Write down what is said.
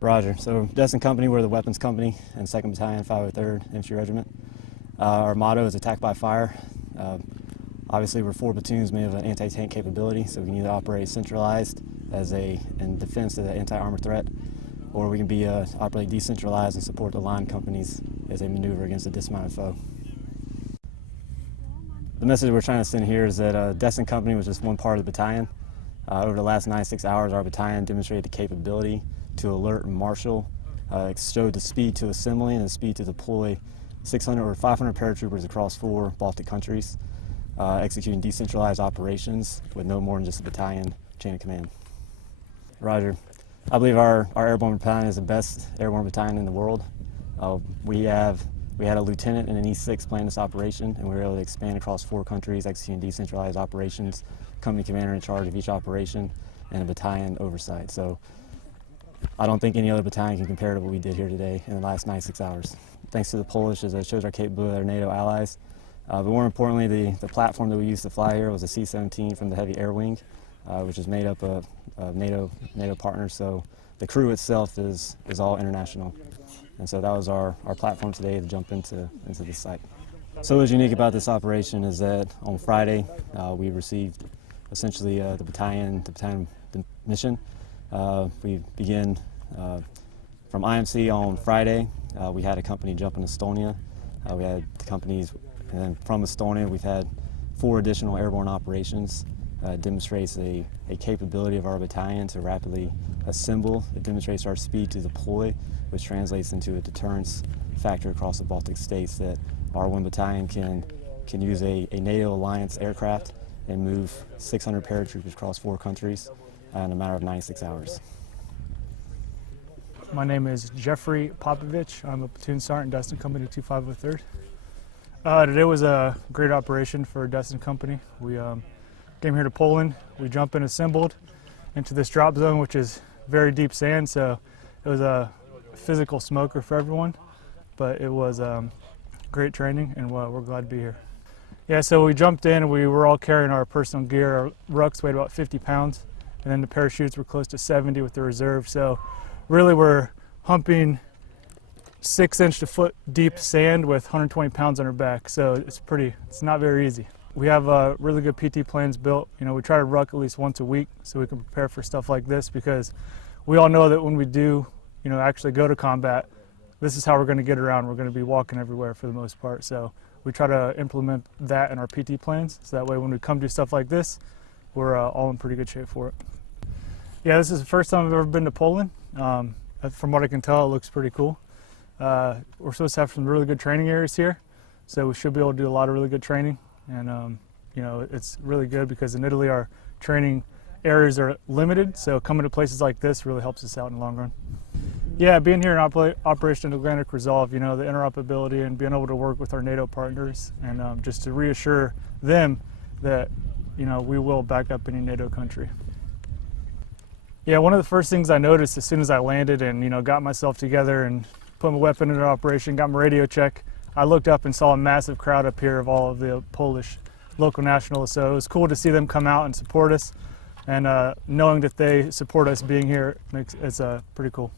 Roger. So Destin Company, we're the weapons company and 2nd Battalion, 503rd Infantry Regiment. Our motto is attack by fire. Obviously we're 4 platoons made of an anti-tank capability, so we can either operate centralized in defense of the anti-armor threat, or we can be operate decentralized and support the line companies as they maneuver against a dismounted foe. The message we're trying to send here is that Destin Company was just one part of the battalion. Over the last 96 hours, our battalion demonstrated the capability to alert and marshal, showed the speed to assembly and the speed to deploy 600 or 500 paratroopers across 4 Baltic countries, executing decentralized operations with no more than just a battalion chain of command. Roger. I believe our Airborne Battalion is the best Airborne Battalion in the world. We had a lieutenant and an E6 plan this operation, and we were able to expand across 4 countries, executing decentralized operations, company commander in charge of each operation, and a battalion oversight. So I don't think any other battalion can compare to what we did here today in the last 96 hours. Thanks to the Polish, as it shows our capability with our NATO allies. But more importantly, the platform that we used to fly here was a C-17 from the Heavy Air Wing, which is made up of NATO partners. So the crew itself is all international. And so that was our platform today to jump into this site. So what was unique about this operation is that on Friday we received essentially the battalion mission. We began from IMC on Friday. We had a company jump in Estonia. We had the companies, and then from Estonia we've had 4 additional airborne operations. It demonstrates a capability of our battalion to rapidly assemble. It demonstrates our speed to deploy, which translates into a deterrence factor across the Baltic states, that our 1 battalion can use a NATO alliance aircraft and move 600 paratroopers across 4 countries in a matter of 96 hours. My name is Jeffrey Popovich. I'm a platoon sergeant, Destin Company 2503rd. Today was a great operation for Destin Company. We came here to Poland. We jumped and assembled into this drop zone, which is very deep sand, so it was a physical smoker for everyone, but it was great training, and we're glad to be here. Yeah, so we jumped in and we were all carrying our personal gear. Our rucks weighed about 50 pounds, and then the parachutes were close to 70 with the reserve. So really we're humping 6-inch to foot deep sand with 120 pounds on our back, so it's not very easy. We have really good PT plans built. You know, we try to ruck at least once a week so we can prepare for stuff like this, because we all know that when we do, you know, actually go to combat, this is how we're going to get around. We're going to be walking everywhere for the most part. So we try to implement that in our PT plans, so that way when we come do stuff like this, we're all in pretty good shape for it. Yeah, this is the first time I've ever been to Poland. From what I can tell, it looks pretty cool. We're supposed to have some really good training areas here, so we should be able to do a lot of really good training. And you know, it's really good because in Italy our training areas are limited, so coming to places like this really helps us out in the long run. Yeah, being here in Operation Atlantic Resolve, you know, the interoperability and being able to work with our NATO partners, and just to reassure them that, you know, we will back up any NATO country. Yeah, one of the first things I noticed as soon as I landed and, you know, got myself together and put my weapon into operation, got my radio check, I looked up and saw a massive crowd up here of all of the Polish local nationalists. So it was cool to see them come out and support us, and knowing that they support us being here, it's pretty cool.